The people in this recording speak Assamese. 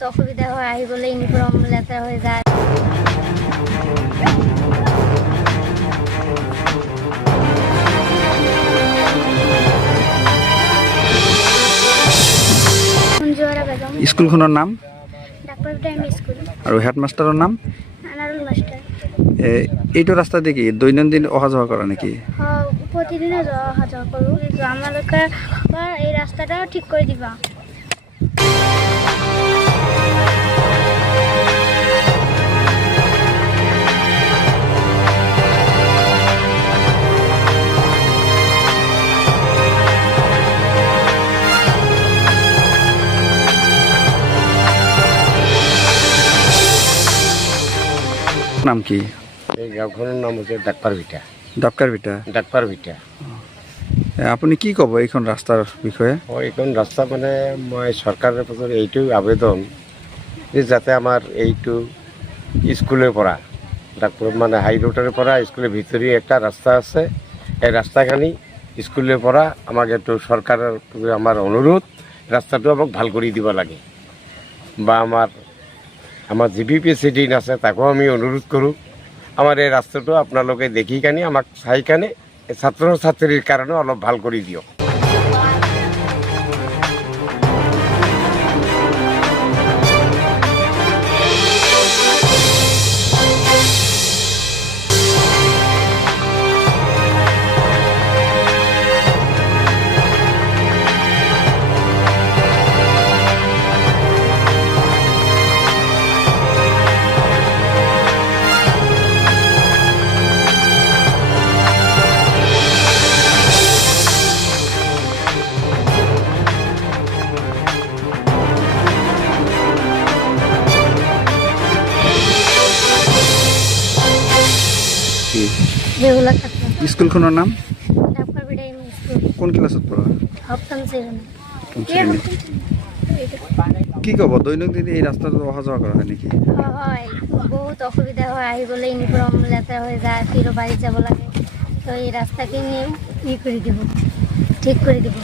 বহুত অসুবিধা হয় আহিবলৈ, ইউনিফৰ্ম লেতেৰা হৈ যায়। স্কুলখনৰ নাম ডাক্তৰ টাইম স্কুল আৰু হেডমাষ্টাৰৰ নাম আনাৰুল মাষ্টাৰ। এইটো ৰাস্তা দি কি দৈনন্দিন অহা যোৱা কৰা নেকি? প্ৰতিদিনে অহা যোৱা কৰোঁ। আমালোকে এই ৰাস্তাটাও ঠিক কৰি দিবা। নাম কি? এই গাঁওখনৰ নাম হৈছে ডাকপাৰভিটা। ডাকপাৰভিটা। আপুনি কি ক'ব এইখন ৰাস্তাৰ বিষয়ে? এইখন ৰাস্তা মানে মই চৰকাৰৰ প্ৰতি এইটো আবেদন যে যাতে আমাৰ এইটো স্কুলৰ পৰা মানে হাই ৰোডৰ পৰা স্কুলৰ ভিতৰি একটা ৰাস্তা আছে, এই ৰাস্তাখানি স্কুলৰ পৰা আমাক এইটো চৰকাৰৰ আমাৰ অনুৰোধ, ৰাস্তাটো আমাক ভাল কৰি দিব লাগে। বা আমাৰ GP প্ৰেচিডেণ্ট আছে তাকো আমি অনুৰোধ কৰোঁ, আমাৰ এই ৰাস্তাটো আপোনালোকে দেখি কানি আমাক চাই কানি ছাত্ৰ ছাত্ৰীৰ কাৰণে অলপ ভাল কৰি দিয়ক। স্কুলখনৰ নাম ডাকপাৰভিটা স্কুল। কোন ক্লাছত পঢ়া? সপ্তম শ্ৰেণী। কি ক'ব দৈনন্দিন এই ৰাস্তাটো অহা যোৱা কৰা হয় নেকি? হয়, বহুত অসুবিধা হয় আহিবলৈ, ইউনিফৰ্ম লেতেৰা হৈ যায়, ফিৰো বাঢ়ি যাব লাগে। তো এই ৰাস্তাখিনি ঠিক কৰি দিব।